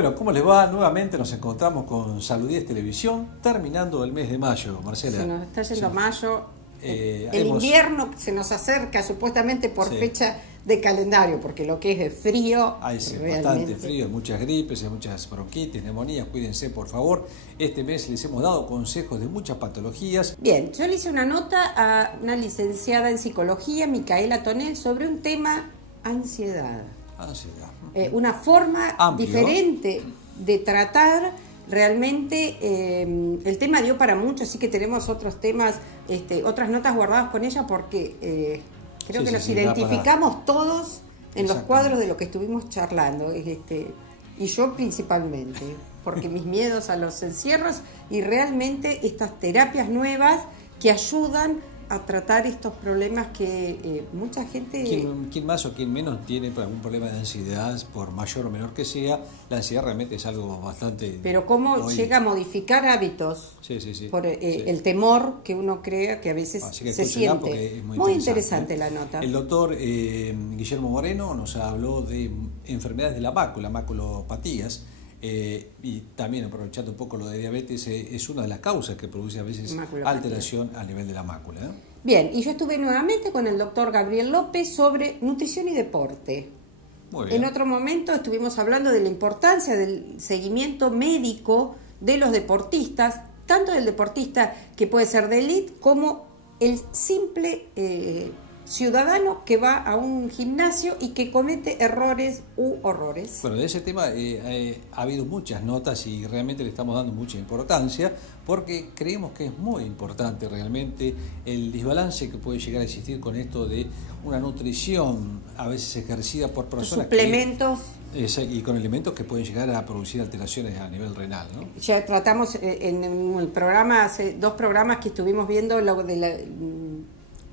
Bueno, ¿cómo les va? Nuevamente nos encontramos con Salud 10 Televisión, terminando el mes de mayo, Marcela. Se nos está yendo mayo. El hemos- invierno se nos acerca supuestamente por fecha de calendario, porque lo que es de frío, Hay realmente bastante frío, hay muchas gripes, hay muchas bronquitis, neumonías, cuídense por favor. Este mes les hemos dado consejos de muchas patologías. Bien, yo le hice una nota a una licenciada en psicología, Micaela Tonel, sobre un tema ansiedad. Ansiedad. Una forma Amplio. diferente de tratar realmente el tema dio para mucho, así que tenemos otros temas, otras notas guardadas con ella porque creo que nos identificamos todos en los cuadros de lo que estuvimos charlando, y yo principalmente, porque mis miedos a los encierros y realmente estas terapias nuevas que ayudan a tratar estos problemas que mucha gente... ¿Quién más o quién menos tiene algún problema de ansiedad, por mayor o menor que sea? La ansiedad realmente es algo bastante... Pero cómo llega a modificar hábitos por el temor que uno crea que a veces se siente. Es muy interesante la nota. El doctor Guillermo Moreno nos habló de enfermedades de la mácula, maculopatías. Y también, aprovechando un poco lo de diabetes, es una de las causas que produce a veces alteración a nivel de la mácula. Bien, y yo estuve nuevamente con el doctor Gabriel López sobre nutrición y deporte. Muy bien. En otro momento estuvimos hablando de la importancia del seguimiento médico de los deportistas, tanto del deportista que puede ser de élite como el simple ciudadano que va a un gimnasio y que comete errores u horrores. Bueno, de ese tema ha habido muchas notas y realmente le estamos dando mucha importancia porque creemos que es muy importante realmente el desbalance que puede llegar a existir con esto de una nutrición a veces ejercida por personas suplementos y con elementos que pueden llegar a producir alteraciones a nivel renal, ¿no? Ya tratamos en el programa, hace 2 programas que estuvimos viendo lo de la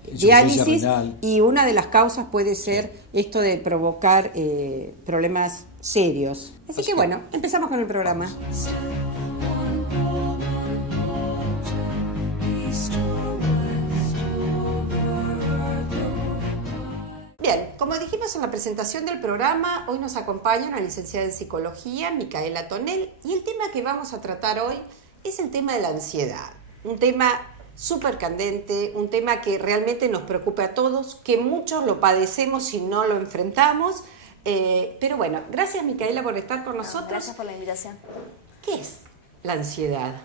diálisis renal. Y una de las causas puede ser esto de provocar problemas serios. Así que bueno, empezamos con el programa. Bien, como dijimos en la presentación del programa, hoy nos acompaña una licenciada en psicología, Micaela Tonel, y el tema que vamos a tratar hoy es el tema de la ansiedad. Un tema súper candente, un tema que realmente nos preocupa a todos, que muchos lo padecemos si no lo enfrentamos, pero bueno, gracias Micaela por estar con nosotros. Gracias por la invitación. ¿Qué es la ansiedad?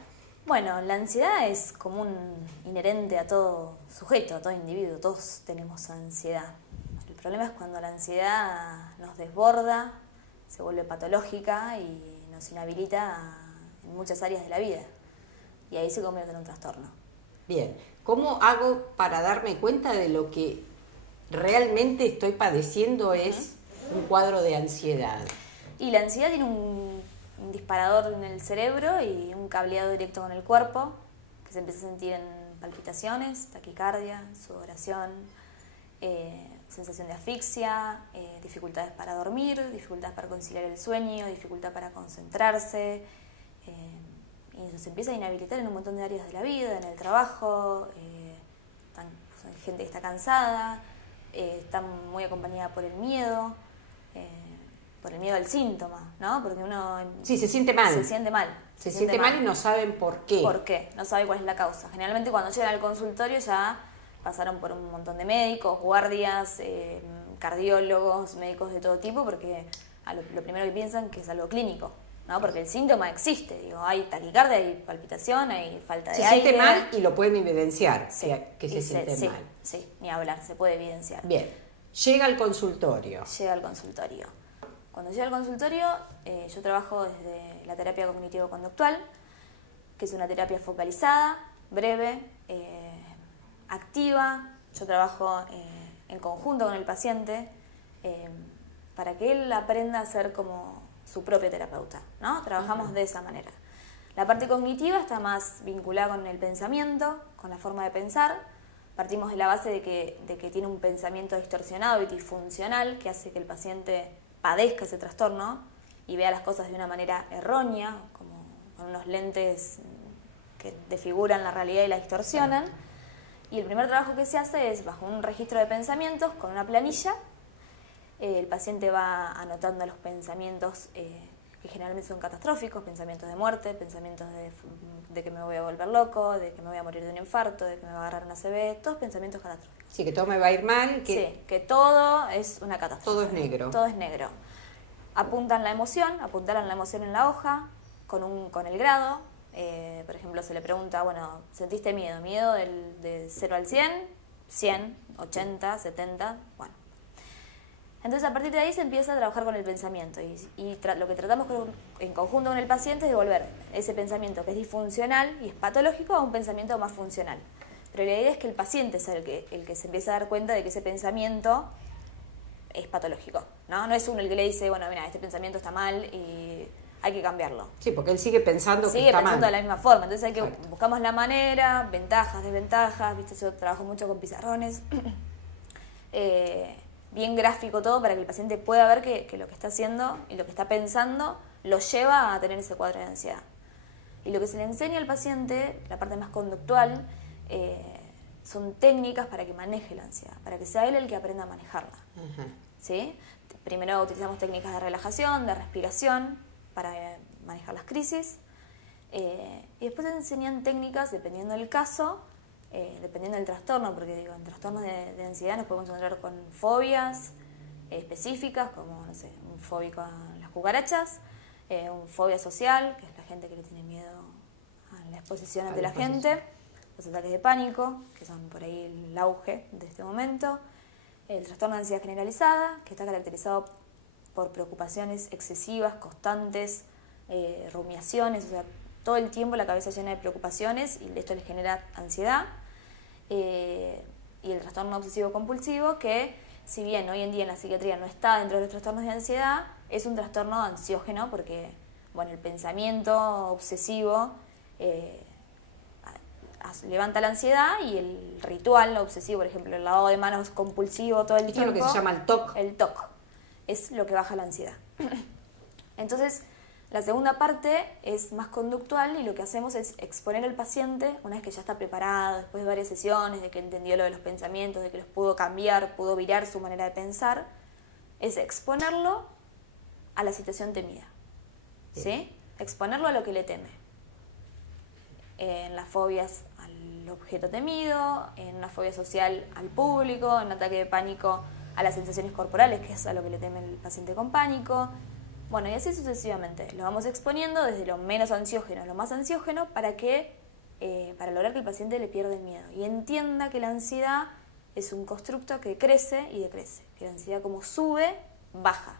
Bueno, la ansiedad es común, inherente a todo sujeto, a todo individuo, todos tenemos ansiedad. El problema es cuando la ansiedad nos desborda, se vuelve patológica y nos inhabilita en muchas áreas de la vida, y ahí se convierte en un trastorno. Bien, ¿cómo hago para darme cuenta de lo que realmente estoy padeciendo es un cuadro de ansiedad? Y la ansiedad tiene un disparador en el cerebro y un cableado directo con el cuerpo, que se empieza a sentir en palpitaciones, taquicardia, sudoración, sensación de asfixia, dificultades para dormir, dificultades para conciliar el sueño, dificultad para concentrarse, y se empieza a inhabilitar en un montón de áreas de la vida, en el trabajo, hay gente que está cansada, está muy acompañada por el miedo al síntoma, ¿no? Porque uno... Sí, se siente mal. Se siente mal. Se siente mal y no saben por qué. ¿Por qué? No sabe cuál es la causa. Generalmente cuando llegan al consultorio ya pasaron por un montón de médicos, guardias, cardiólogos, médicos de todo tipo, porque lo primero que piensan que es algo clínico, ¿no? Porque el síntoma existe, hay taquicardia, hay palpitación, hay falta de aire. Se siente mal y lo pueden evidenciar, sí, que se siente mal. Sí, ni hablar, se puede evidenciar. Bien, llega al consultorio. Cuando llega al consultorio, yo trabajo desde la terapia cognitivo-conductual, que es una terapia focalizada, breve, activa. Yo trabajo en conjunto con el paciente para que él aprenda a ser como su propio terapeuta, ¿no? Trabajamos de esa manera. La parte cognitiva está más vinculada con el pensamiento, con la forma de pensar. Partimos de la base de que tiene un pensamiento distorsionado y disfuncional que hace que el paciente padezca ese trastorno y vea las cosas de una manera errónea, como con unos lentes que desfiguran la realidad y la distorsionan. Y el primer trabajo que se hace es bajo un registro de pensamientos con una planilla. El paciente va anotando los pensamientos que generalmente son catastróficos, pensamientos de muerte, pensamientos de que me voy a volver loco, de que me voy a morir de un infarto, de que me va a agarrar una ACV, todos pensamientos catastróficos. Sí, que todo me va a ir mal. Sí, que todo es una catástrofe. Todo es negro. Todo es negro. Apuntaran la emoción en la hoja con el grado. Por ejemplo, se le pregunta, bueno, ¿sentiste miedo? ¿Miedo de 0 al 100? 100, 80, 70, bueno. Entonces, a partir de ahí se empieza a trabajar con el pensamiento y lo que tratamos en conjunto con el paciente es devolver ese pensamiento que es disfuncional y es patológico a un pensamiento más funcional. Pero la idea es que el paciente sea el que se empieza a dar cuenta de que ese pensamiento es patológico, ¿no? No es uno el que le dice, bueno, mira, este pensamiento está mal y hay que cambiarlo. Sí, porque él sigue pensando que está mal. Sigue pensando de la misma forma, entonces buscamos la manera, ventajas, desventajas, ¿viste? Yo trabajo mucho con pizarrones, bien gráfico todo para que el paciente pueda ver que lo que está haciendo y lo que está pensando lo lleva a tener ese cuadro de ansiedad. Y lo que se le enseña al paciente, la parte más conductual, son técnicas para que maneje la ansiedad, para que sea él el que aprenda a manejarla. ¿Sí? Primero utilizamos técnicas de relajación, de respiración, para manejar las crisis. Y después se enseñan técnicas, dependiendo del caso, dependiendo del trastorno, porque digo, en trastornos de ansiedad nos podemos encontrar con fobias específicas, como, no sé, un fóbico a las cucarachas, un fobia social, que es la gente que le tiene miedo a la exposición ante la gente, los ataques de pánico, que son por ahí el auge de este momento, el trastorno de ansiedad generalizada, que está caracterizado por preocupaciones excesivas, constantes, rumiaciones, o sea, todo el tiempo la cabeza llena de preocupaciones y esto le genera ansiedad. Y el trastorno obsesivo compulsivo, que si bien hoy en día en la psiquiatría no está dentro de los trastornos de ansiedad, es un trastorno ansiógeno porque, bueno, el pensamiento obsesivo levanta la ansiedad y el ritual obsesivo, por ejemplo, el lavado de manos compulsivo todo el tiempo. Esto es lo que se llama el TOC. El TOC es lo que baja la ansiedad. Entonces, la segunda parte es más conductual y lo que hacemos es exponer al paciente, una vez que ya está preparado, después de varias sesiones, de que entendió lo de los pensamientos, de que los pudo cambiar, pudo virar su manera de pensar, es exponerlo a la situación temida. ¿Sí? Exponerlo a lo que le teme. En las fobias al objeto temido, en una fobia social al público, en un ataque de pánico a las sensaciones corporales, que es a lo que le teme el paciente con pánico. Bueno, y así sucesivamente. Lo vamos exponiendo desde lo menos ansiógeno a lo más ansiógeno para lograr que el paciente le pierda el miedo y entienda que la ansiedad es un constructo que crece y decrece, que la ansiedad como sube, baja,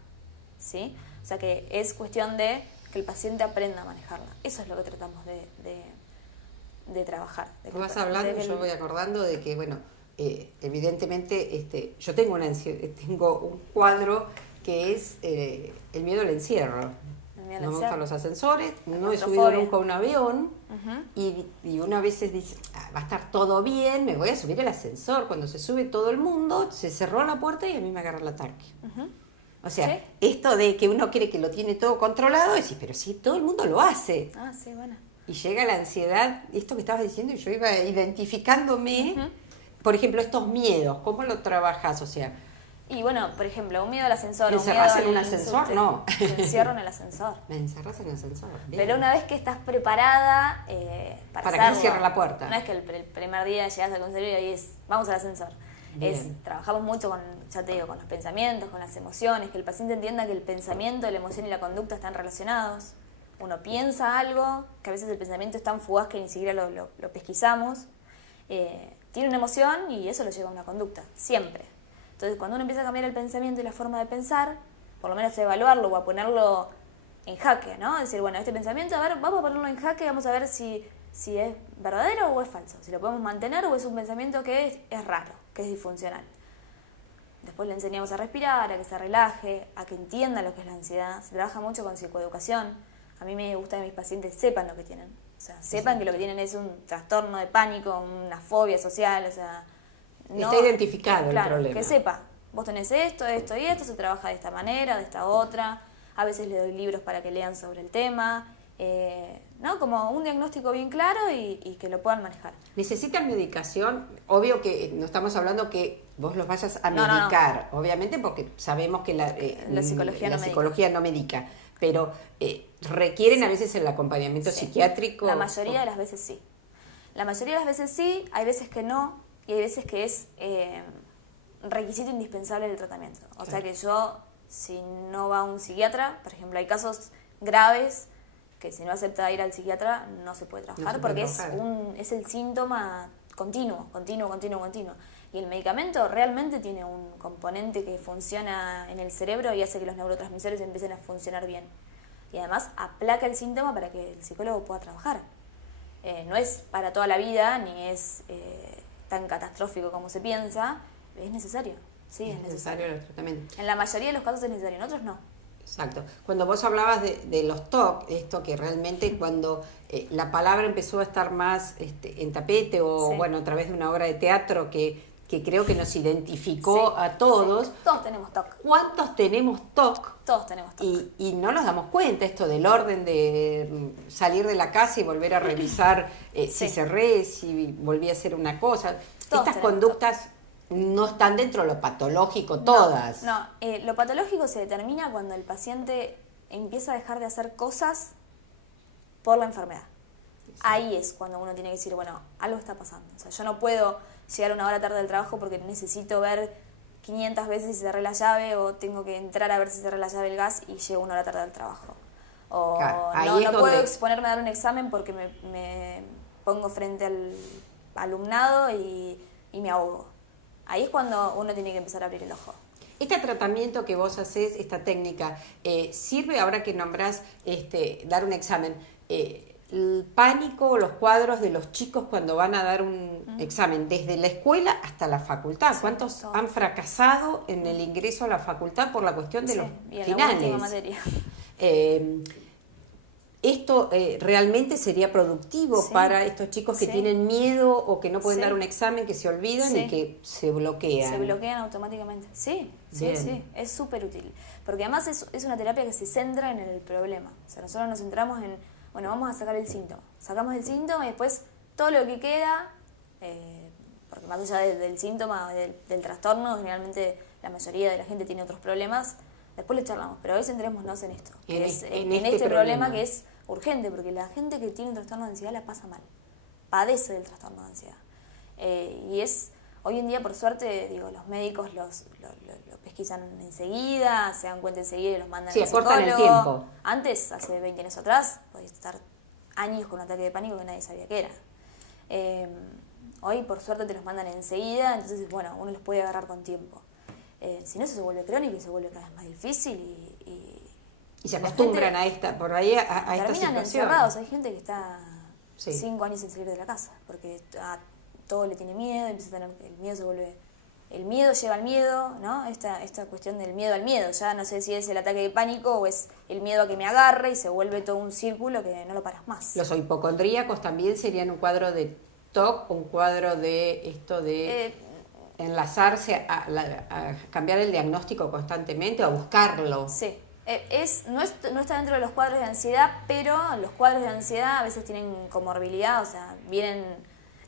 ¿sí? O sea que es cuestión de que el paciente aprenda a manejarla. Eso es lo que tratamos de trabajar. Vas hablando y yo voy acordando de que, bueno, evidentemente yo tengo un cuadro que es el miedo al encierro. No me gustan los ascensores, no he subido nunca a un avión y una vez dice, va a estar todo bien, me voy a subir el ascensor. Cuando se sube todo el mundo, se cerró la puerta y a mí me agarra el ataque. O sea, ¿sí? Esto de que uno cree que lo tiene todo controlado, decís, pero sí, todo el mundo lo hace. Ah, sí, bueno. Y llega la ansiedad, esto que estabas diciendo, y yo iba identificándome, por ejemplo, estos miedos, ¿cómo lo trabajas? O sea, y bueno, por ejemplo, un miedo al ascensor. ¿Encerrás en un ascensor? No. Me encierro en el ascensor. Me encerras en el ascensor. Bien. Pero una vez que estás preparada para hacerlo, que cierre la puerta. No es que el primer día llegas al consultorio y vamos al ascensor. Trabajamos mucho con, ya te digo, con los pensamientos, con las emociones, que el paciente entienda que el pensamiento, la emoción y la conducta están relacionados. Uno piensa algo, que a veces el pensamiento es tan fugaz que ni siquiera lo pesquisamos. Tiene una emoción y eso lo lleva a una conducta, siempre. Entonces, cuando uno empieza a cambiar el pensamiento y la forma de pensar, por lo menos evaluarlo o a ponerlo en jaque, ¿no? Decir, bueno, este pensamiento, a ver, vamos a ponerlo en jaque, vamos a ver si es verdadero o es falso, si lo podemos mantener o es un pensamiento que es raro, que es disfuncional. Después le enseñamos a respirar, a que se relaje, a que entienda lo que es la ansiedad. Se trabaja mucho con psicoeducación. A mí me gusta que mis pacientes sepan lo que tienen. O sea, sepan que lo que tienen es un trastorno de pánico, una fobia social, o sea... No, está identificado el problema. Que sepa, vos tenés esto, esto y esto, se trabaja de esta manera, de esta otra. A veces le doy libros para que lean sobre el tema, ¿no? Como un diagnóstico bien claro y que lo puedan manejar. ¿Necesitan medicación? Obvio que no estamos hablando que vos los vayas a medicar, obviamente porque sabemos que la psicología no medica. pero requieren a veces el acompañamiento psiquiátrico. La mayoría de las veces sí. La mayoría de las veces sí, hay veces que no, y hay veces que es requisito indispensable del tratamiento. O sea que yo, si no va a un psiquiatra, por ejemplo, hay casos graves que si no acepta ir al psiquiatra no se puede trabajar, porque es el síntoma continuo. Y el medicamento realmente tiene un componente que funciona en el cerebro y hace que los neurotransmisores empiecen a funcionar bien. Y además aplaca el síntoma para que el psicólogo pueda trabajar. No es para toda la vida, ni es tan catastrófico como se piensa, es necesario. Sí, es necesario el tratamiento. En la mayoría de los casos es necesario, en otros no. Exacto. Cuando vos hablabas de los TOC, esto que realmente cuando la palabra empezó a estar más en tapete o bueno, a través de una obra de teatro que creo que nos identificó a todos. Sí. Todos tenemos TOC. ¿Cuántos tenemos TOC? Todos tenemos TOC. Y no nos damos cuenta esto del orden de salir de la casa y volver a revisar si cerré, si volví a hacer una cosa. Todos Estas conductas no están dentro de lo patológico todas. No, lo patológico se determina cuando el paciente empieza a dejar de hacer cosas por la enfermedad. Sí. Ahí es cuando uno tiene que decir, bueno, algo está pasando. O sea, yo no puedo llegar una hora tarde del trabajo porque necesito ver 500 veces si cerré la llave, o tengo que entrar a ver si cerré la llave del gas y llego una hora tarde del trabajo. O no puedo exponerme a dar un examen porque me pongo frente al alumnado y me ahogo. Ahí es cuando uno tiene que empezar a abrir el ojo. Este tratamiento que vos hacés, esta técnica, sirve ahora que nombrás dar un examen. El pánico, los cuadros de los chicos cuando van a dar un examen, desde la escuela hasta la facultad. ¿Cuántos han fracasado en el ingreso a la facultad por la cuestión de los finales? La última materia. ¿Esto realmente sería productivo para estos chicos que tienen miedo o que no pueden dar un examen, que se olvidan y que se bloquean? Se bloquean automáticamente. Sí, es súper útil. Porque además es una terapia que se centra en el problema. O sea, nosotros nos centramos en, bueno, vamos a sacar el síntoma. Sacamos el síntoma y después todo lo que queda, porque más allá del síntoma, del trastorno, generalmente la mayoría de la gente tiene otros problemas, después le charlamos. Pero hoy centrémonos en esto, en este problema que es urgente, porque la gente que tiene un trastorno de ansiedad la pasa mal, padece del trastorno de ansiedad. Y hoy en día, por suerte, digo, los médicos lo pesquisan enseguida, se dan cuenta enseguida y los mandan al psicólogo. Acortan el tiempo. Antes, hace 20 años atrás, podías estar años con un ataque de pánico que nadie sabía qué era. Hoy, por suerte, te los mandan enseguida, entonces, bueno, uno los puede agarrar con tiempo. Si no, eso se vuelve crónico y se vuelve cada vez más difícil y se acostumbran a esta situación. Terminan encerrados. Hay gente que está 5 años sin salir de la casa porque a todo le tiene miedo, empieza a tener el miedo, se vuelve el miedo lleva al miedo, ¿no? Esta cuestión del miedo al miedo, ya no sé si es el ataque de pánico o es el miedo a que me agarre y se vuelve todo un círculo que no lo paras más. Los hipocondríacos también serían un cuadro de TOC, un cuadro de esto de enlazarse a cambiar el diagnóstico constantemente o a buscarlo. Sí. No está dentro de los cuadros de ansiedad, pero los cuadros de ansiedad a veces tienen comorbilidad, o sea, vienen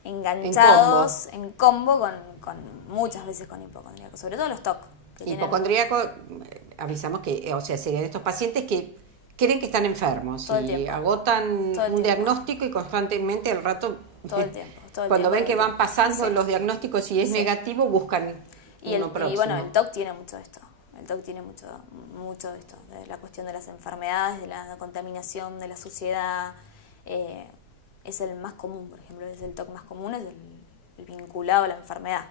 enganchados en combo con muchas veces con hipocondríaco, sobre todo los TOC. Hipocondríaco, avisamos que, o sea, serían estos pacientes que creen que están enfermos y agotan un diagnóstico y constantemente al rato, todo el tiempo. Cuando ven que van pasando los diagnósticos y es negativo, buscan uno próximo. Y bueno, el TOC tiene mucho de esto. El TOC tiene mucho de esto, de la cuestión de las enfermedades, de la contaminación, de la suciedad. Es el más común, por ejemplo, es el TOC más común, es el vinculado a la enfermedad.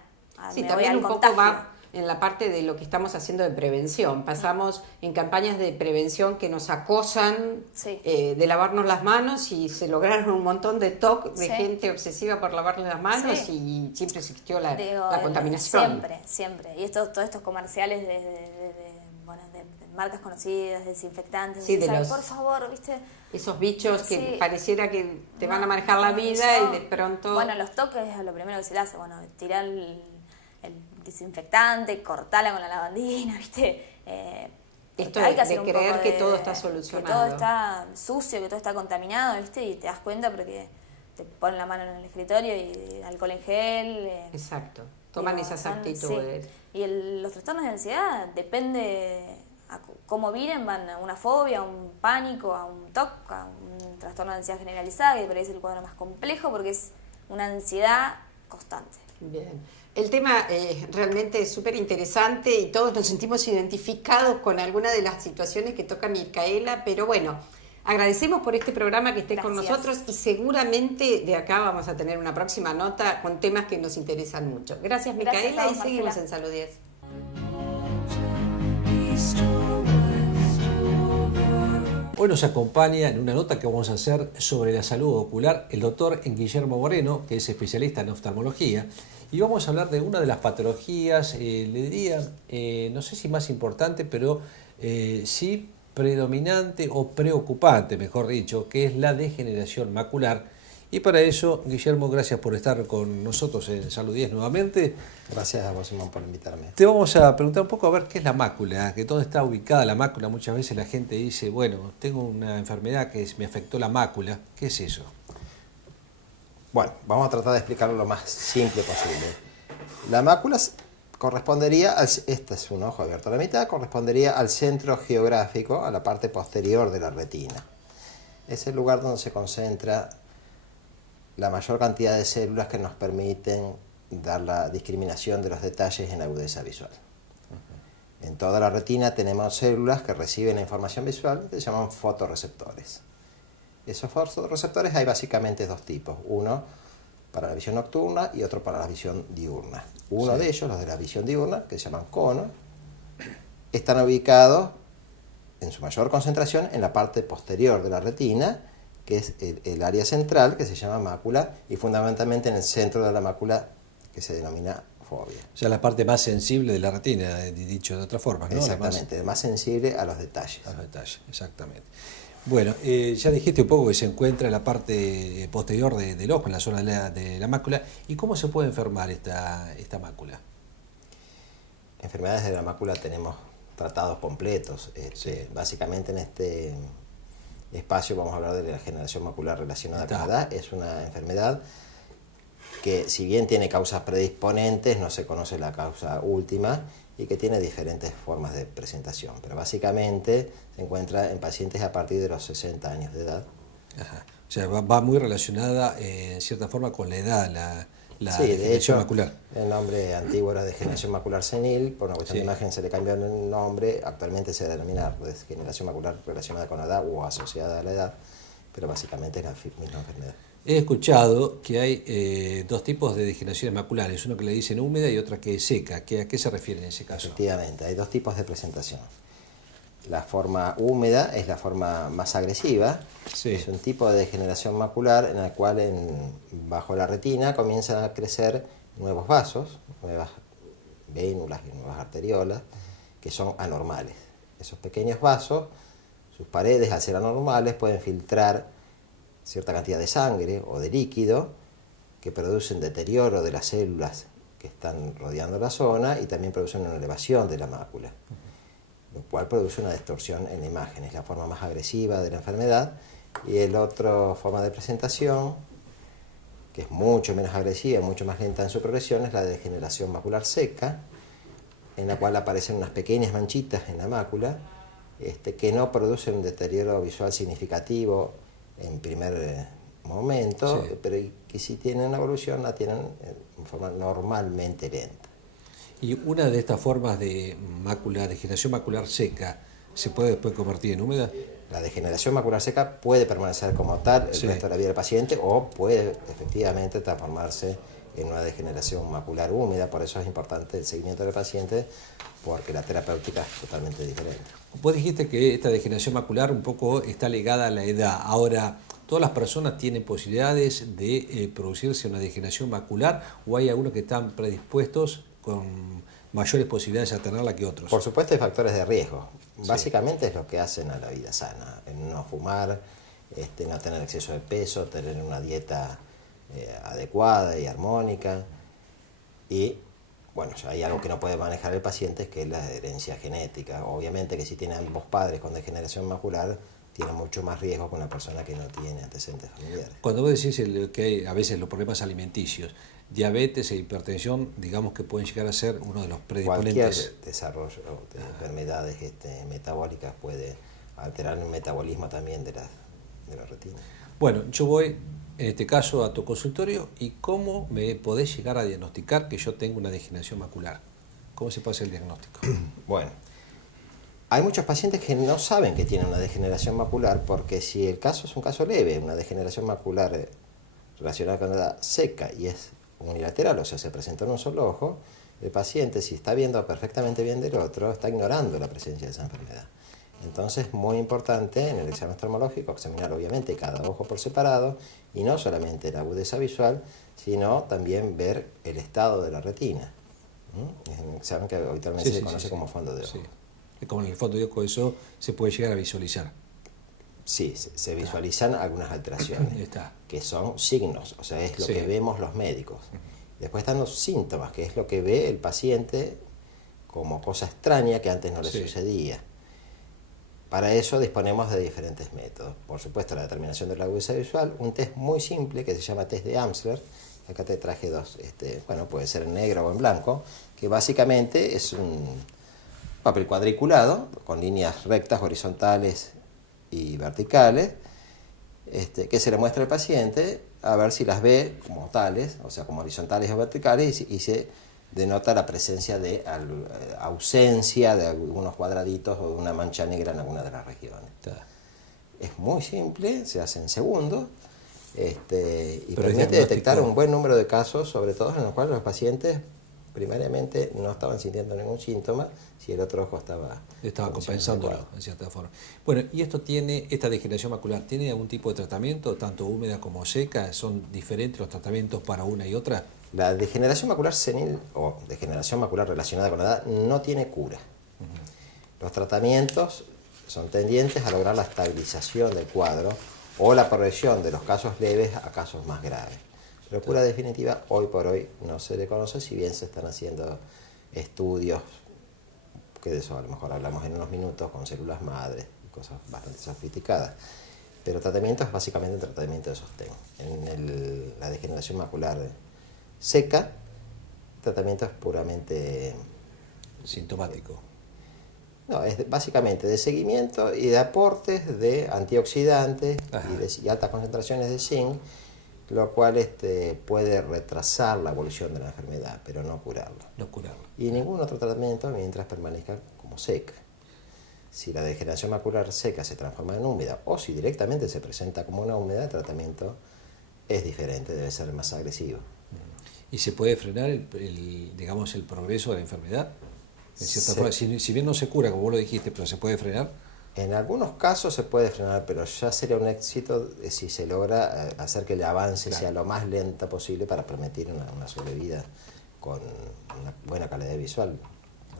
Sí, también un poco va en la parte de lo que estamos haciendo de prevención. Pasamos en campañas de prevención que nos acosan de lavarnos las manos y se lograron un montón de TOC de gente obsesiva por lavarnos las manos y siempre existió la contaminación. Siempre. Y todos estos comerciales de marcas conocidas, desinfectantes, por favor, ¿viste? Esos bichos que pareciera que te van a manejar la vida y de pronto... Bueno, los TOC es lo primero que se le hace, tirar el desinfectante, cortarla con la lavandina, ¿viste? Esto hay que de creer que todo está solucionado. Que todo está sucio, que todo está contaminado, ¿viste? Y te das cuenta porque te ponen la mano en el escritorio y alcohol en gel. Exacto, toman esas actitudes. Sí. Y los trastornos de ansiedad depende cómo vienen, van a una fobia, a un pánico, a un TOC, a un trastorno de ansiedad generalizada, que parece el cuadro más complejo porque es una ansiedad constante. Bien. El tema realmente es súper interesante y todos nos sentimos identificados con alguna de las situaciones que toca Micaela, pero bueno, agradecemos por este programa que estés con nosotros y seguramente de acá vamos a tener una próxima nota con temas que nos interesan mucho. Gracias, Micaela, y seguimos en Salud 10. Hoy nos acompaña en una nota que vamos a hacer sobre la salud ocular el doctor Guillermo Moreno, que es especialista en oftalmología, y vamos a hablar de una de las patologías, le diría, no sé si más importante, pero sí predominante o preocupante, mejor dicho, que es la degeneración macular. Y para eso, Guillermo, gracias por estar con nosotros en Salud 10 nuevamente. Gracias a vos, Simón, por invitarme. Te vamos a preguntar un poco a ver qué es la mácula, que dónde está ubicada la mácula. Muchas veces la gente dice, bueno, tengo una enfermedad que me afectó la mácula. ¿Qué es eso? Bueno, vamos a tratar de explicarlo lo más simple posible. La mácula correspondería, este es un ojo abierto a la mitad, correspondería al centro geográfico, a la parte posterior de la retina. Es el lugar donde se concentra la mayor cantidad de células que nos permiten dar la discriminación de los detalles en agudeza visual. En toda la retina tenemos células que reciben la información visual que se llaman fotorreceptores. Esos fotorreceptores hay básicamente dos tipos, uno para la visión nocturna y otro para la visión diurna. Uno de ellos, los de la visión diurna, que se llaman conos, están ubicados en su mayor concentración en la parte posterior de la retina, que es el área central, que se llama mácula, y fundamentalmente en el centro de la mácula, que se denomina fovea. O sea, la parte más sensible de la retina, dicho de otra forma, ¿no? Exactamente, más sensible a los detalles. A los detalles, exactamente. Bueno, ya dijiste un poco que se encuentra en la parte posterior del ojo, en la zona de la mácula. ¿Y cómo se puede enfermar esta mácula? Enfermedades de la mácula tenemos tratados completos. Básicamente en este espacio vamos a hablar de la degeneración macular relacionada con la edad. Es una enfermedad que, si bien tiene causas predisponentes, no se conoce la causa última y que tiene diferentes formas de presentación. Pero básicamente se encuentra en pacientes a partir de los 60 años de edad. Ajá. O sea, va muy relacionada en cierta forma con la edad, la sí, degeneración de hecho, macular. El nombre antiguo era degeneración macular senil, por una cuestión de imagen se le cambió el nombre, actualmente se denomina degeneración macular relacionada con la edad o asociada a la edad, pero básicamente es la misma enfermedad. He escuchado que hay dos tipos de degeneraciones maculares, uno que le dicen húmeda y otra que es seca. ¿A qué se refiere en ese caso? Efectivamente, hay dos tipos de presentación. La forma húmeda es la forma más agresiva, es un tipo de degeneración macular en el cual bajo la retina comienzan a crecer nuevos vasos, nuevas vénulas y nuevas arteriolas, que son anormales. Esos pequeños vasos, sus paredes al ser anormales pueden filtrar cierta cantidad de sangre o de líquido que producen deterioro de las células que están rodeando la zona y también producen una elevación de la mácula, lo cual produce una distorsión en la imagen. Es la forma más agresiva de la enfermedad. Y el otra forma de presentación, que es mucho menos agresiva y mucho más lenta en su progresión, es la degeneración macular seca, en la cual aparecen unas pequeñas manchitas en la mácula que no producen un deterioro visual significativo en primer momento, pero que si tienen una evolución la tienen en forma normalmente lenta. Y una de estas formas de degeneración macular seca, ¿se puede después convertir en húmeda? La degeneración macular seca puede permanecer como tal el resto de la vida del paciente o puede efectivamente transformarse en una degeneración macular húmeda. Por eso es importante el seguimiento del paciente, porque la terapéutica es totalmente diferente. Vos dijiste que esta degeneración macular un poco está ligada a la edad. Ahora, ¿todas las personas tienen posibilidades de producirse una degeneración macular o hay algunos que están predispuestos con mayores posibilidades de tenerla que otros? Por supuesto hay factores de riesgo. Básicamente es lo que hacen a la vida sana. No fumar, no tener exceso de peso, tener una dieta adecuada y armónica. Y bueno, hay algo que no puede manejar el paciente, que es la herencia genética. Obviamente que si tiene ambos padres con degeneración macular, tiene mucho más riesgo que una persona que no tiene antecedentes familiares. Cuando vos decís que hay a veces los problemas alimenticios, diabetes e hipertensión, digamos que pueden llegar a ser uno de los predisponentes. Cualquier desarrollo de enfermedades metabólicas puede alterar el metabolismo también de la retina. Bueno, yo voy en este caso a tu consultorio y ¿cómo me podés llegar a diagnosticar que yo tengo una degeneración macular? ¿Cómo se puede hacer el diagnóstico? Bueno, hay muchos pacientes que no saben que tienen una degeneración macular porque si el caso es un caso leve, una degeneración macular relacionada con la edad seca y es unilateral, o sea, se presenta en un solo ojo, el paciente, si está viendo perfectamente bien del otro, está ignorando la presencia de esa enfermedad. Entonces, muy importante en el examen oftalmológico examinar obviamente cada ojo por separado y no solamente la agudeza visual, sino también ver el estado de la retina. Es un examen que habitualmente se conoce como fondo de ojo. Sí. Como en el fondo de ojo, eso se puede llegar a visualizar. Sí, se visualizan algunas alteraciones, que son signos, o sea, es lo que vemos los médicos. Después están los síntomas, que es lo que ve el paciente como cosa extraña que antes no le sucedía. Para eso disponemos de diferentes métodos. Por supuesto, la determinación de la agudeza visual, un test muy simple que se llama test de Amsler. Acá te traje dos, bueno, puede ser en negro o en blanco, que básicamente es un papel cuadriculado con líneas rectas, horizontales y verticales, que se le muestra al paciente a ver si las ve como tales, o sea, como horizontales o verticales, y se denota la presencia de ausencia de algunos cuadraditos o de una mancha negra en alguna de las regiones. Es muy simple, se hace en segundos, y permite detectar un buen número de casos, sobre todo en los cuales los pacientes primariamente no estaban sintiendo ningún síntoma si el otro ojo estaba compensándolo en cierta forma. Bueno, ¿y esta degeneración macular tiene algún tipo de tratamiento, tanto húmeda como seca? ¿Son diferentes los tratamientos para una y otra? La degeneración macular senil o degeneración macular relacionada con la edad no tiene cura. Los tratamientos son tendientes a lograr la estabilización del cuadro o la progresión de los casos leves a casos más graves. Pero cura definitiva hoy por hoy no se le conoce, si bien se están haciendo estudios, que de eso a lo mejor hablamos en unos minutos, con células madres y cosas bastante sofisticadas. Pero tratamiento es básicamente un tratamiento de sostén. En la degeneración macular seca, el tratamiento es puramente sintomático. No, es básicamente de seguimiento y de aportes de antioxidantes y altas concentraciones de zinc, lo cual puede retrasar la evolución de la enfermedad, pero no curarla. Y ningún otro tratamiento mientras permanezca como seca. Si la degeneración macular seca se transforma en húmeda o si directamente se presenta como una húmeda, el tratamiento es diferente, debe ser más agresivo. ¿Y se puede frenar digamos, el progreso de la enfermedad? En cierta forma, si bien no se cura, como vos lo dijiste, pero se puede frenar. En algunos casos se puede frenar, pero ya sería un éxito si se logra hacer que el avance sea lo más lento posible para permitir una sobrevida con una buena calidad visual.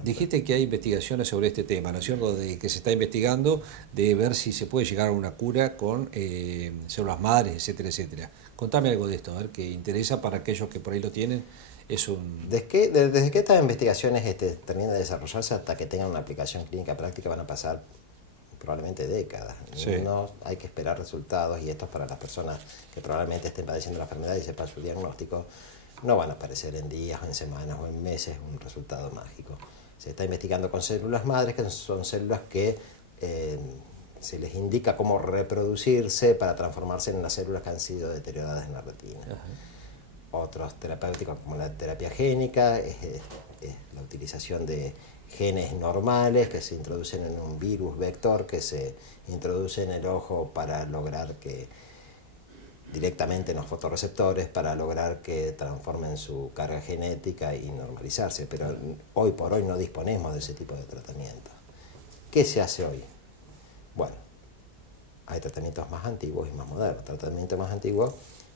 Dijiste que hay investigaciones sobre este tema, ¿no es cierto? De que se está investigando de ver si se puede llegar a una cura con células madres, etcétera, etcétera. Contame algo de esto, a ver, que interesa para aquellos que por ahí lo tienen. Desde que estas investigaciones terminen de desarrollarse hasta que tengan una aplicación clínica práctica van a pasar probablemente décadas. No hay que esperar resultados, y esto es para las personas que probablemente estén padeciendo la enfermedad y sepan su diagnóstico. No van a aparecer en días o en semanas o en meses un resultado mágico. Se está investigando con células madres, que son células que se les indica cómo reproducirse para transformarse en las células que han sido deterioradas en la retina. Otros terapéuticos como la terapia génica, es la utilización de genes normales que se introducen en un virus vector que se introduce en el ojo para lograr que directamente en los fotorreceptores, para lograr que transformen su carga genética y normalizarse, pero hoy por hoy no disponemos de ese tipo de tratamiento. ¿Qué se hace hoy? Bueno, hay tratamientos más antiguos y más modernos. El tratamiento más antiguo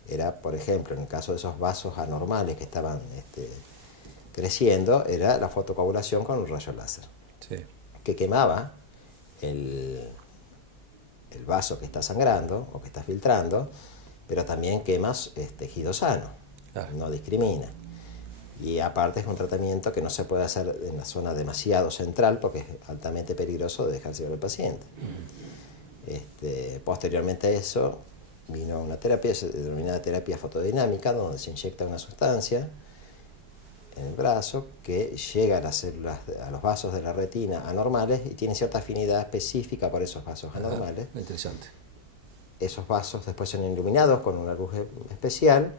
era, por ejemplo, en el caso de esos vasos anormales que estaban creciendo, era la fotocoagulación con un rayo láser, que quemaba el vaso que está sangrando o que está filtrando, pero también quema tejido sano, no discrimina. Y aparte es un tratamiento que no se puede hacer en la zona demasiado central porque es altamente peligroso de dejarse ver al paciente. Posteriormente a eso vino una terapia denominada terapia fotodinámica, donde se inyecta una sustancia en el brazo que llega a las células, a los vasos de la retina anormales y tiene cierta afinidad específica por esos vasos anormales. Interesante. Esos vasos después son iluminados con una luz especial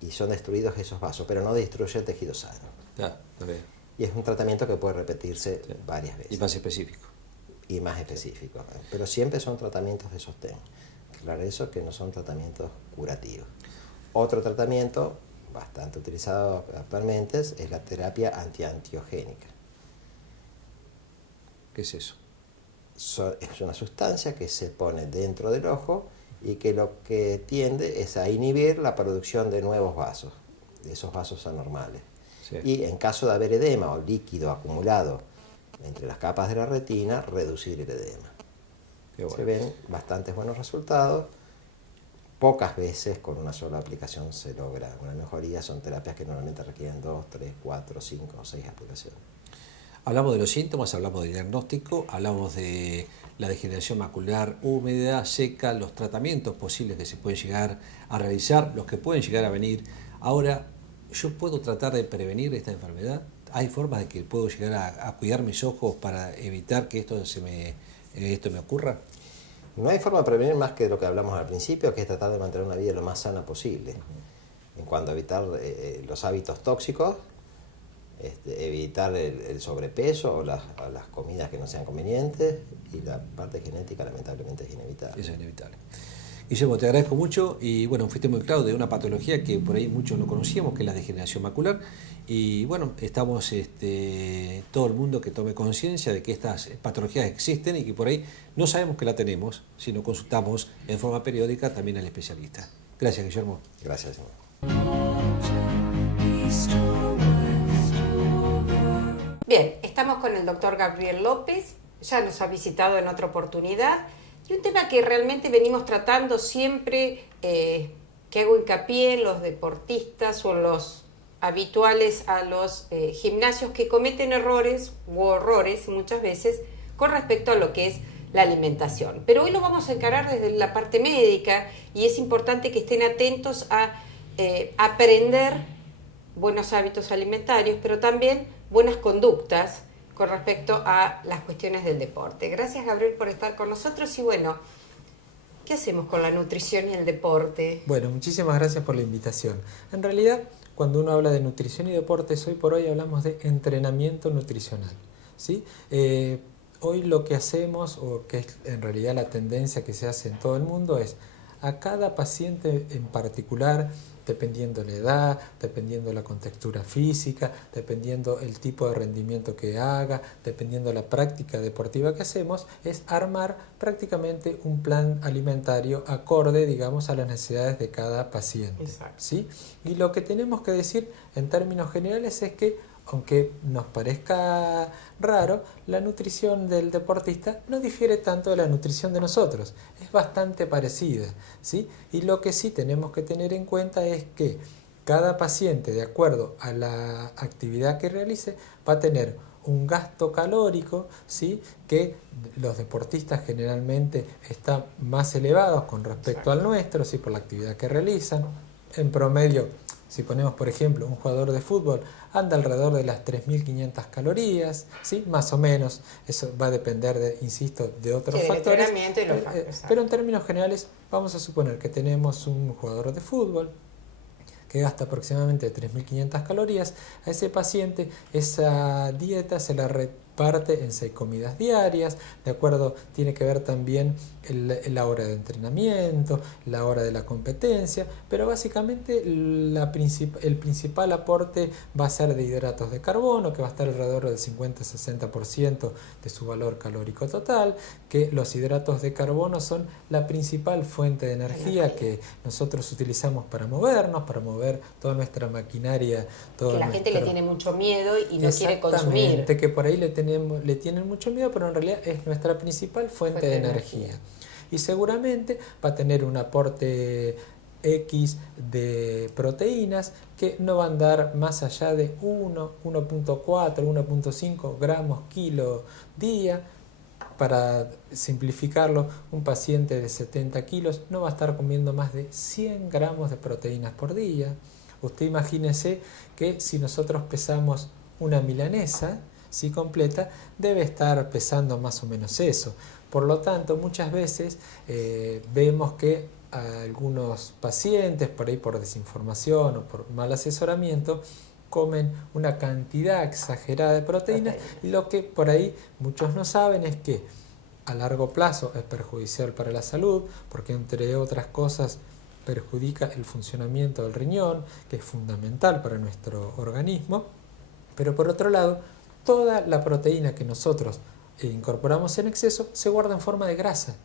y son destruidos esos vasos, pero no destruye el tejido sano. Está bien. Y es un tratamiento que puede repetirse varias veces. Y más específico. Y más específico. Pero siempre son tratamientos de sostén. Claro, eso que no son tratamientos curativos. Otro tratamiento bastante utilizado actualmente es la terapia antiangiogénica. ¿Qué es eso? Es una sustancia que se pone dentro del ojo y que lo que tiende es a inhibir la producción de nuevos vasos, de esos vasos anormales. Sí. Y en caso de haber edema o líquido acumulado entre las capas de la retina, reducir el edema. Qué bueno. Se ven bastantes buenos resultados. Pocas veces con una sola aplicación se logra una mejoría. Son terapias que normalmente requieren 2, 3, 4, 5 o 6 aplicaciones. Hablamos de los síntomas, hablamos del diagnóstico, hablamos de la degeneración macular húmeda, seca, los tratamientos posibles que se pueden llegar a realizar, los que pueden llegar a venir. Ahora, ¿yo puedo tratar de prevenir esta enfermedad? ¿Hay formas de que puedo llegar a cuidar mis ojos para evitar que esto me ocurra? No hay forma de prevenir más que lo que hablamos al principio, que es tratar de mantener una vida lo más sana posible. En cuanto a evitar los hábitos tóxicos, evitar el sobrepeso o las comidas que no sean convenientes, y la parte genética lamentablemente es inevitable. Eso es inevitable. Guillermo, te agradezco mucho y bueno, fuiste muy claro de una patología que por ahí muchos no conocíamos, que es la degeneración macular, y bueno, estamos todo el mundo que tome conciencia de que estas patologías existen y que por ahí no sabemos que la tenemos, sino consultamos en forma periódica también al especialista. Gracias, Guillermo. Gracias, señor. Bien, estamos con el doctor Gabriel López, ya nos ha visitado en otra oportunidad, y un tema que realmente venimos tratando siempre, que hago hincapié en los deportistas o los habituales a los gimnasios que cometen errores u horrores muchas veces con respecto a lo que es la alimentación. Pero hoy lo vamos a encarar desde la parte médica y es importante que estén atentos a aprender buenos hábitos alimentarios, pero también buenas conductas con respecto a las cuestiones del deporte. Gracias, Gabriel, por estar con nosotros. Y bueno, ¿qué hacemos con la nutrición y el deporte? Bueno, muchísimas gracias por la invitación. En realidad, cuando uno habla de nutrición y deportes, hoy por hoy hablamos de entrenamiento nutricional, ¿sí? Hoy lo que hacemos, o que es en realidad la tendencia que se hace en todo el mundo, es a cada paciente en particular, dependiendo la edad, dependiendo la contextura física, dependiendo el tipo de rendimiento que haga, dependiendo la práctica deportiva que hacemos, es armar prácticamente un plan alimentario acorde, digamos, a las necesidades de cada paciente. ¿Sí? Y lo que tenemos que decir en términos generales es que, aunque nos parezca raro, la nutrición del deportista no difiere tanto de la nutrición de nosotros, es bastante parecida, ¿sí? Y lo que sí tenemos que tener en cuenta es que cada paciente, de acuerdo a la actividad que realice, va a tener un gasto calórico, ¿sí? Que los deportistas generalmente están más elevados con respecto al nuestro, ¿sí? Por la actividad que realizan. En promedio, si ponemos por ejemplo un jugador de fútbol, anda alrededor de las 3.500 calorías, ¿sí? Más o menos. Eso va a depender, insisto, de otros factores. Pero en términos generales vamos a suponer que tenemos un jugador de fútbol que gasta aproximadamente 3.500 calorías. A ese paciente esa dieta se la reparte en 6 comidas diarias, ¿de acuerdo? Tiene que ver también la hora de entrenamiento, la hora de la competencia, pero básicamente el principal aporte va a ser de hidratos de carbono, que va a estar alrededor del 50-60% de su valor calórico total, que los hidratos de carbono son la principal fuente de energía que nosotros utilizamos para movernos, para mover toda nuestra maquinaria. Que la gente le tiene mucho miedo y no quiere consumir. Que por ahí le tienen mucho miedo, pero en realidad es nuestra principal fuente de energía. Y seguramente va a tener un aporte X de proteínas que no van a andar más allá de 1, 1.4, 1.5 gramos kilo día. para simplificarlo, un paciente de 70 kilos no va a estar comiendo más de 100 gramos de proteínas por día. Usted imagínese que si nosotros pesamos una milanesa, ¿sí?, completa, debe estar pesando más o menos eso. Por lo tanto, muchas veces vemos que algunos pacientes, por ahí por desinformación o por mal asesoramiento, comen una cantidad exagerada de proteína, y lo que por ahí muchos no saben es que a largo plazo es perjudicial para la salud, porque entre otras cosas perjudica el funcionamiento del riñón, que es fundamental para nuestro organismo, pero por otro lado, toda la proteína que nosotros incorporamos en exceso se guarda en forma de grasa,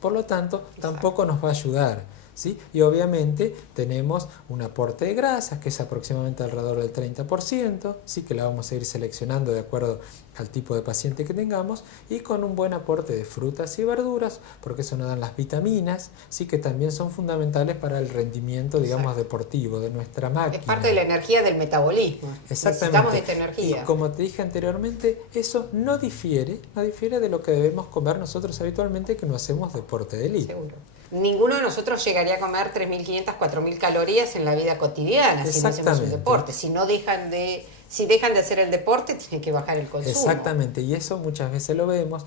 por lo tanto tampoco nos va a ayudar, ¿sí? Y obviamente tenemos un aporte de grasas que es aproximadamente alrededor del 30%, ¿sí?, que la vamos a ir seleccionando de acuerdo al tipo de paciente que tengamos, y con un buen aporte de frutas y verduras, porque eso nos dan las vitaminas, ¿sí?, que también son fundamentales para el rendimiento, digamos, deportivo de nuestra máquina. Es parte de la energía del metabolismo. Exactamente. Necesitamos esta energía. Y como te dije anteriormente, eso no difiere de lo que debemos comer nosotros habitualmente, que no hacemos deporte de élite. Seguro. Ninguno de nosotros llegaría a comer 3.500, 4.000 calorías en la vida cotidiana si no hacemos un deporte. Si dejan de hacer el deporte, tienen que bajar el consumo. Exactamente, y eso muchas veces lo vemos,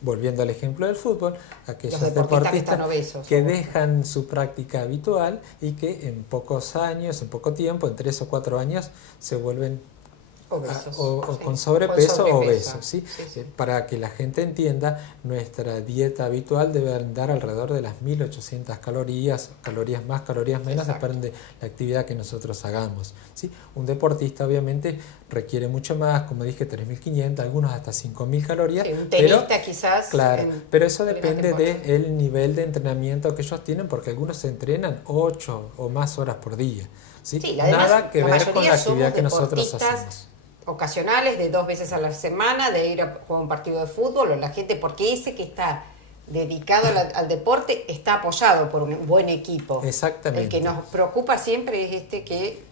volviendo al ejemplo del fútbol, aquellos Los deportistas que dejan su práctica habitual y que en pocos años, en poco tiempo, en 3 o 4 años, se vuelven obesos, o con sobrepeso o obesos, ¿sí? Sí. Para que la gente entienda, nuestra dieta habitual debe andar alrededor de las 1.800 calorías más, calorías menos, depende de la actividad que nosotros hagamos, ¿sí? Un deportista obviamente requiere mucho más, como dije, 3.500, algunos hasta 5.000 calorías. Sí, un tenista quizás. Claro, pero eso depende del nivel de entrenamiento que ellos tienen, porque algunos se entrenan 8 o más horas por día, ¿sí? Nada que ver con la actividad que nosotros hacemos. Ocasionales de 2 veces a la semana, de ir a jugar un partido de fútbol, o la gente, porque ese que está dedicado al deporte está apoyado por un buen equipo. Exactamente. El que nos preocupa siempre es que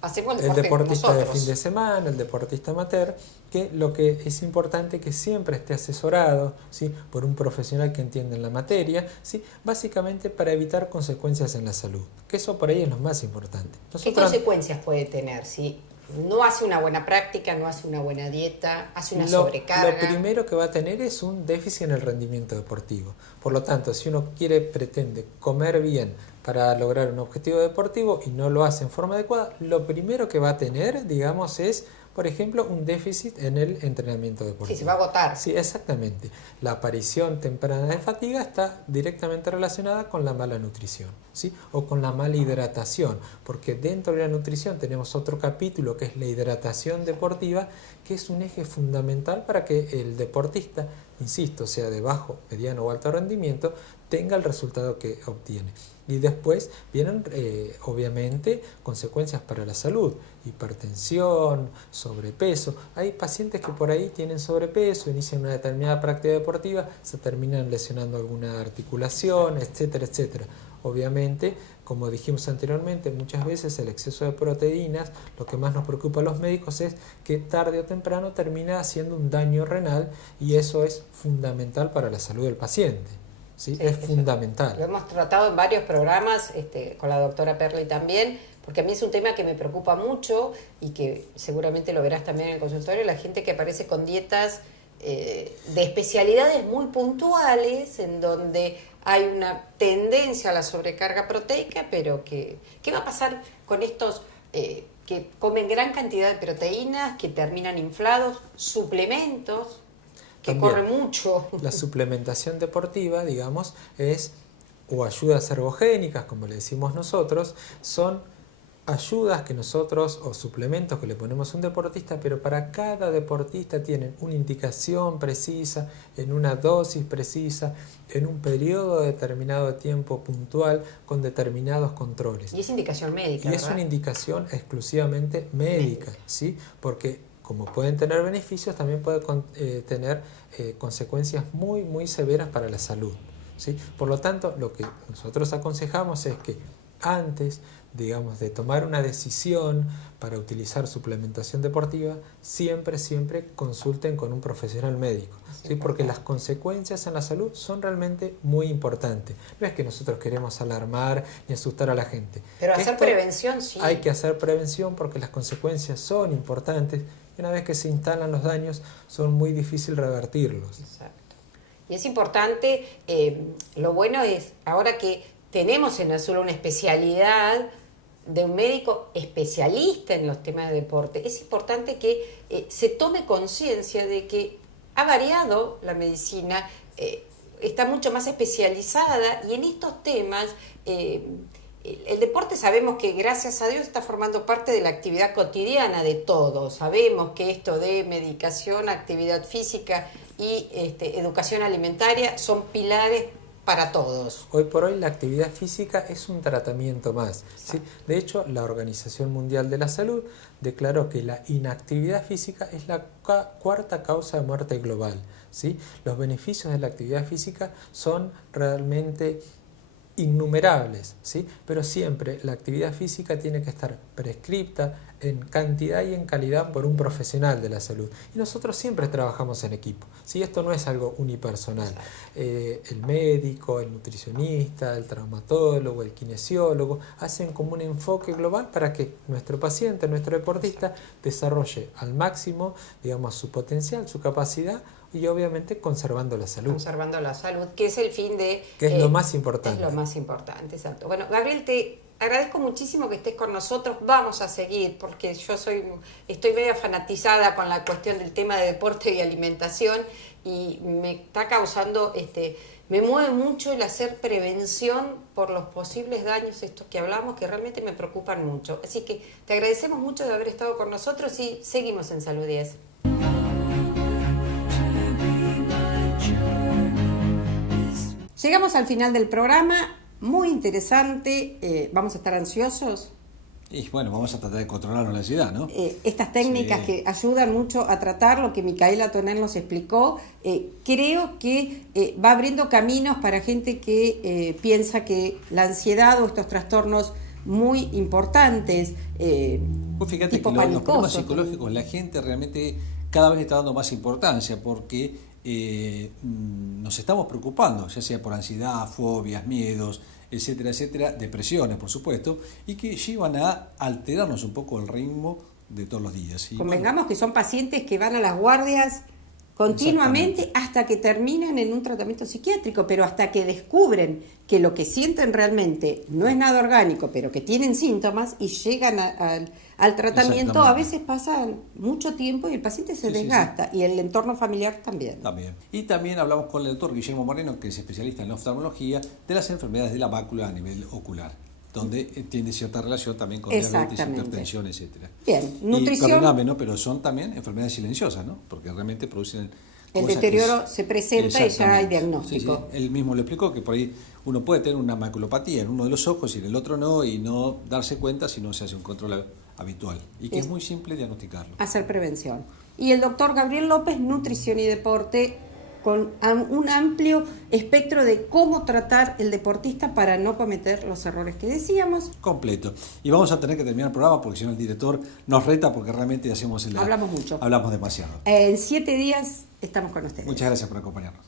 hacemos el deporte deportista nosotros. de fin de semana, el deportista amateur, que lo que es importante es que siempre esté asesorado, ¿sí?, por un profesional que entienda en la materia, ¿sí?, básicamente para evitar consecuencias en la salud, que eso por ahí es lo más importante. ¿Qué consecuencias puede tener si no hace una buena práctica, no hace una buena dieta, hace una sobrecarga? Lo primero que va a tener es un déficit en el rendimiento deportivo. Por lo tanto, si uno pretende comer bien para lograr un objetivo deportivo y no lo hace en forma adecuada, lo primero que va a tener, digamos, es, por ejemplo, un déficit en el entrenamiento deportivo. Sí, se va a agotar. Sí, exactamente. La aparición temprana de fatiga está directamente relacionada con la mala nutrición, ¿sí?, o con la mala hidratación, porque dentro de la nutrición tenemos otro capítulo que es la hidratación deportiva, que es un eje fundamental para que el deportista, insisto, sea de bajo, mediano o alto rendimiento, tenga el resultado que obtiene. Y después vienen, obviamente, consecuencias para la salud: hipertensión, sobrepeso. Hay pacientes que por ahí tienen sobrepeso, inician una determinada práctica deportiva, se terminan lesionando alguna articulación, etcétera, etcétera. Obviamente, como dijimos anteriormente, muchas veces el exceso de proteínas, lo que más nos preocupa a los médicos es que tarde o temprano termina haciendo un daño renal, y eso es fundamental para la salud del paciente. ¿Sí? Es fundamental. Lo hemos tratado en varios programas, con la doctora Perli también, porque a mí es un tema que me preocupa mucho y que seguramente lo verás también en el consultorio, la gente que aparece con dietas de especialidades muy puntuales, en donde hay una tendencia a la sobrecarga proteica, pero ¿qué va a pasar con estos que comen gran cantidad de proteínas, que terminan inflados, suplementos, que también corre mucho? La suplementación deportiva, digamos, o ayudas ergogénicas, como le decimos nosotros, son ayudas que nosotros, o suplementos que le ponemos a un deportista, pero para cada deportista tienen una indicación precisa, en una dosis precisa, en un periodo determinado de tiempo puntual, con determinados controles. Y es indicación médica, Y ¿verdad? es una indicación exclusivamente médica, ¿sí? Porque como pueden tener beneficios, también puede tener consecuencias muy, muy severas para la salud, ¿sí? Por lo tanto, lo que nosotros aconsejamos es que antes, digamos, de tomar una decisión para utilizar suplementación deportiva, siempre consulten con un profesional médico, ¿sí? Porque las consecuencias en la salud son realmente muy importantes. No es que nosotros queremos alarmar ni asustar a la gente. Pero hacer prevención, sí. Hay que hacer prevención porque las consecuencias son importantes y una vez que se instalan los daños son muy difíciles revertirlos. Exacto. Y es importante, lo bueno es, ahora que tenemos en Azul una especialidad de un médico especialista en los temas de deporte, es importante que se tome conciencia de que ha variado la medicina, está mucho más especializada y en estos temas el deporte sabemos que gracias a Dios está formando parte de la actividad cotidiana de todos. Sabemos que esto de medicación, actividad física y educación alimentaria son pilares para todos. Hoy por hoy la actividad física es un tratamiento más, ¿sí? De hecho, la Organización Mundial de la Salud declaró que la inactividad física es la cuarta causa de muerte global, ¿sí? Los beneficios de la actividad física son realmente innumerables, ¿sí? Pero siempre la actividad física tiene que estar prescripta en cantidad y en calidad por un profesional de la salud. Y nosotros siempre trabajamos en equipo, ¿sí? Esto no es algo unipersonal. El médico, el nutricionista, el traumatólogo, el kinesiólogo hacen como un enfoque global para que nuestro paciente, nuestro deportista, desarrolle al máximo, digamos, su potencial, su capacidad, y obviamente conservando la salud. Conservando la salud, que es el fin de... Que es lo más importante. Es lo más importante, exacto. Bueno, Gabriel, te agradezco muchísimo que estés con nosotros. Vamos a seguir, porque yo estoy medio fanatizada con la cuestión del tema de deporte y alimentación, y me está causando, me mueve mucho el hacer prevención por los posibles daños estos que hablamos, que realmente me preocupan mucho. Así que te agradecemos mucho de haber estado con nosotros y seguimos en Salud 10. Llegamos al final del programa, muy interesante, vamos a estar ansiosos. Y bueno, vamos a tratar de controlar la ansiedad, ¿no? Estas técnicas que ayudan mucho a tratar lo que Micaela Tonel nos explicó, creo que va abriendo caminos para gente que piensa que la ansiedad o estos trastornos muy importantes, pues fíjate tipo que los problemas panicosos, psicológicos, la gente realmente cada vez le está dando más importancia porque nos estamos preocupando, ya sea por ansiedad, fobias, miedos, etcétera, etcétera, depresiones, por supuesto, y que llevan a alterarnos un poco el ritmo de todos los días. Y convengamos que son pacientes que van a las guardias continuamente hasta que terminan en un tratamiento psiquiátrico, pero hasta que descubren que lo que sienten realmente no es nada orgánico, pero que tienen síntomas y llegan al tratamiento, a veces pasa mucho tiempo y el paciente se desgasta, y el entorno familiar también. Y también hablamos con el doctor Guillermo Moreno, que es especialista en la oftalmología, de las enfermedades de la mácula a nivel ocular, donde tiene cierta relación también con diabetes, hipertensión, etcétera. Bien, nutrición. Perdóname, ¿no? Pero son también enfermedades silenciosas, ¿no? Porque realmente producen el deterioro se presenta y ya hay diagnóstico. Sí. Él mismo lo explicó, que por ahí uno puede tener una maculopatía en uno de los ojos y en el otro no, y no darse cuenta si no se hace un control habitual. Y que es muy simple diagnosticarlo. Hacer prevención. Y el doctor Gabriel López, nutrición y deporte, con un amplio espectro de cómo tratar el deportista para no cometer los errores que decíamos. Completo. Y vamos a tener que terminar el programa porque si no el director nos reta porque realmente hacemos hablamos mucho. Hablamos demasiado. En 7 días estamos con ustedes. Muchas gracias por acompañarnos.